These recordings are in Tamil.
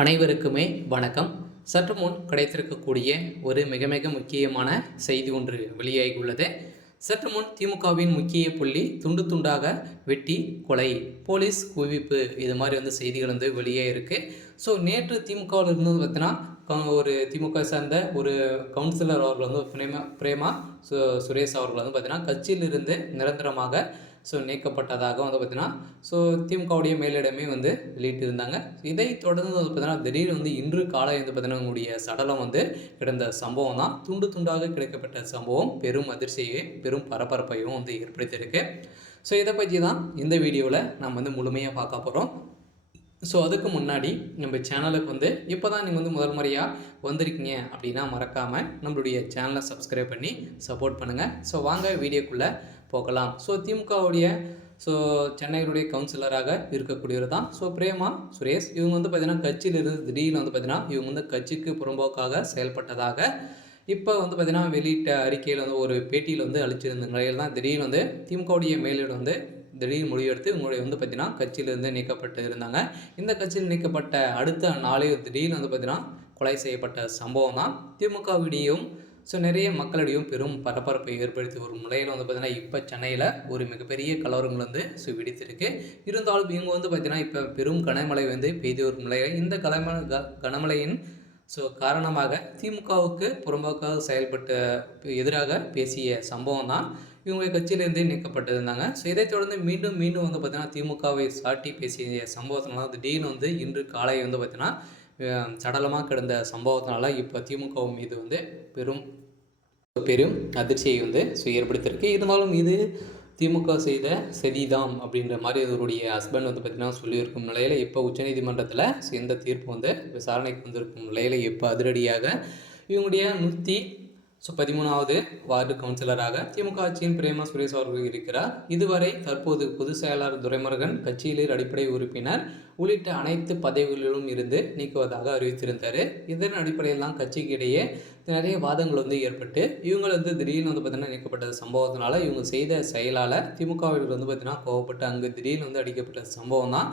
அனைவருக்குமே வணக்கம். சற்று முன் கிடைத்திருக்கக்கூடிய ஒரு மிக மிக முக்கியமான செய்தி ஒன்று வெளியாகியுள்ளது. சற்று முன் திமுகவின் முக்கிய புள்ளி துண்டு துண்டாக வெட்டி கொலை, போலீஸ் குவிப்பு, இது மாதிரி செய்திகள் வெளியே இருக்கு. ஸோ நேற்று திமுகவில் இருந்து பார்த்தீங்கன்னா ஒரு திமுக சார்ந்த ஒரு கவுன்சிலர் அவர்கள் பிரேமா சுரேஷ் அவர்கள் பார்த்தீங்கன்னா கட்சியிலிருந்து நிரந்தரமாக நீக்கப்பட்டதாக பார்த்தீங்கன்னா திமுகவுடைய மேலிடமே வெளியிட்டிருந்தாங்க. இதை தொடர்ந்து பார்த்தீங்கன்னா திடீர்னு இன்று காலை பார்த்தீங்கன்னா உங்களுடைய சடலம் கிடந்த சம்பவம் தான். துண்டு துண்டாக கிடைக்கப்பட்ட சம்பவம் பெரும் அதிர்ச்சியை பெரும் பரபரப்பையும் ஏற்படுத்தியிருக்கு. இதை பற்றி தான் இந்த வீடியோவில் நம்ம முழுமையாக பார்க்க போகிறோம். அதுக்கு முன்னாடி நம்ம சேனலுக்கு இப்போ தான் நீங்கள் முதல் முறையாக வந்திருக்கீங்க அப்படின்னா மறக்காமல் நம்மளுடைய சேனலை சப்ஸ்கிரைப் பண்ணி சப்போர்ட் பண்ணுங்கள். வாங்க வீடியோக்குள்ளே போகலாம். திமுகவுடைய சென்னையினுடைய கவுன்சிலராக இருக்கக்கூடியவர் தான் பிரேமா சுரேஷ். இவங்க பார்த்தீங்கன்னா கட்சியிலிருந்து திடீர்னு பார்த்தீங்கன்னா இவங்க கட்சிக்கு புறம்போக்காக செயல்பட்டதாக இப்போ பார்த்தீங்கன்னா வெளியிட்ட அறிக்கையில் ஒரு பேட்டியில் அளிச்சிருந்த நிலையில் தான் திடீர்னு திமுகவுடைய மேலிடம் திடீர் முடிவெடுத்து இவங்களுடைய பார்த்தீங்கன்னா கட்சியிலிருந்து நீக்கப்பட்டு இருந்தாங்க. இந்த கட்சியில் நீக்கப்பட்ட அடுத்த நாளே திடீர்னு பார்த்தீங்கன்னா கொலை செய்யப்பட்ட சம்பவம் தான் திமுகவிடையும் நிறைய மக்களிடையும் பெரும் பரபரப்பை ஏற்படுத்தி வரும் நிலையில் பார்த்தீங்கன்னா இப்போ சென்னையில் ஒரு மிகப்பெரிய கலவரங்கள் வெடித்திருக்கு. இருந்தாலும் இவங்க பார்த்தீங்கன்னா இப்போ பெரும் கனமழை பெய்து வரும் நிலையில் இந்த கனமழையின் காரணமாக திமுகவுக்கு புறம்போக்காக செயல்பட்ட எதிராக பேசிய சம்பவம் தான் இவங்க கட்சியிலேருந்து நீக்கப்பட்டிருந்தாங்க. இதைத் தொடர்ந்து மீண்டும் பார்த்தீங்கன்னா திமுகவை சாட்டி பேசிய சம்பவத்தினால திடீர்னு இன்று காலை பார்த்தீங்கன்னா சடலமாக கிடந்த சம்பவத்தினால இப்போ திமுக மீது பெரும் அதிர்ச்சியை ஏற்படுத்தியிருக்கு. இருந்தாலும் இது திமுக செய்த சதிதாம் அப்படின்ற மாதிரி இதனுடைய ஹஸ்பண்ட் பார்த்தீங்கன்னா சொல்லியிருக்கும் நிலையில் இப்போ உச்சநீதிமன்றத்தில் இந்த தீர்ப்பு விசாரணைக்கு வந்திருக்கும் நிலையில் இப்போ அதிரடியாக இவங்களுடைய 113வது வார்டு கவுன்சிலராக திமுக ஆட்சியின் பிரேமா சுரேஷ் அவர்கள் இருக்கிறார். இதுவரை தற்போது பொதுச் செயலாளர் துரைமுருகன், கட்சியிலேயே அடிப்படை உறுப்பினர் உள்ளிட்ட அனைத்து பதவிகளிலும் இருந்து நீக்குவதாக அறிவித்திருந்தார். இதன் அடிப்படையில் தான் கட்சிக்கு இடையே நிறைய வாதங்கள் ஏற்பட்டு இவங்க திடீர்னு பார்த்தீங்கன்னா நீக்கப்பட்ட சம்பவத்தினால இவங்க செய்த செயலால் திமுகவில் பார்த்தீங்கன்னா கோவப்பட்டு அங்கு திடீர்னு அடிக்கப்பட்ட சம்பவம் தான்.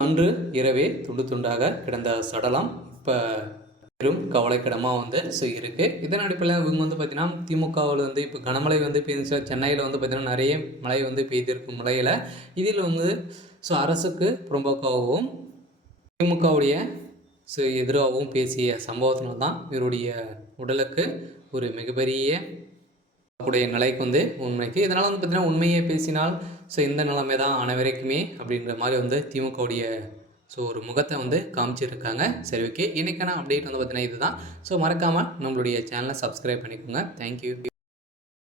அன்று இரவே துண்டு துண்டாக கிடந்த சடலம் இப்போ பெரும் கவலைக்கிடமாக இருக்குது. இதன் அடிப்படையில் இவங்க பார்த்தீங்கன்னா திமுகவில் இப்போ கனமழை பெய்து சென்னையில் பார்த்தீங்கன்னா நிறைய மழை பெய்திருக்கும் நிலையில் இதில் அரசுக்கு புறம்போக்காகவும் திமுகவுடைய எதிராகவும் பேசிய சம்பவத்தினால் தான் இவருடைய உடலுக்கு ஒரு மிகப்பெரிய கூடிய நிலைக்கு உண்மைக்கு இதனால் பார்த்தீங்கன்னா உண்மையை பேசினால் இந்த நிலைமை தான் அனைவருக்குமே அப்படின்ற மாதிரி திமுகவுடைய ஒரு முகத்தை காமிச்சிருக்காங்க. சரி, ஓகே, இன்றைக்கான அப்டேட் பார்த்தீங்கன்னா இதுதான். மறக்காமல் நம்மளுடைய சேனலை சப்ஸ்கிரைப் பண்ணிக்கோங்க. தேங்க்யூ.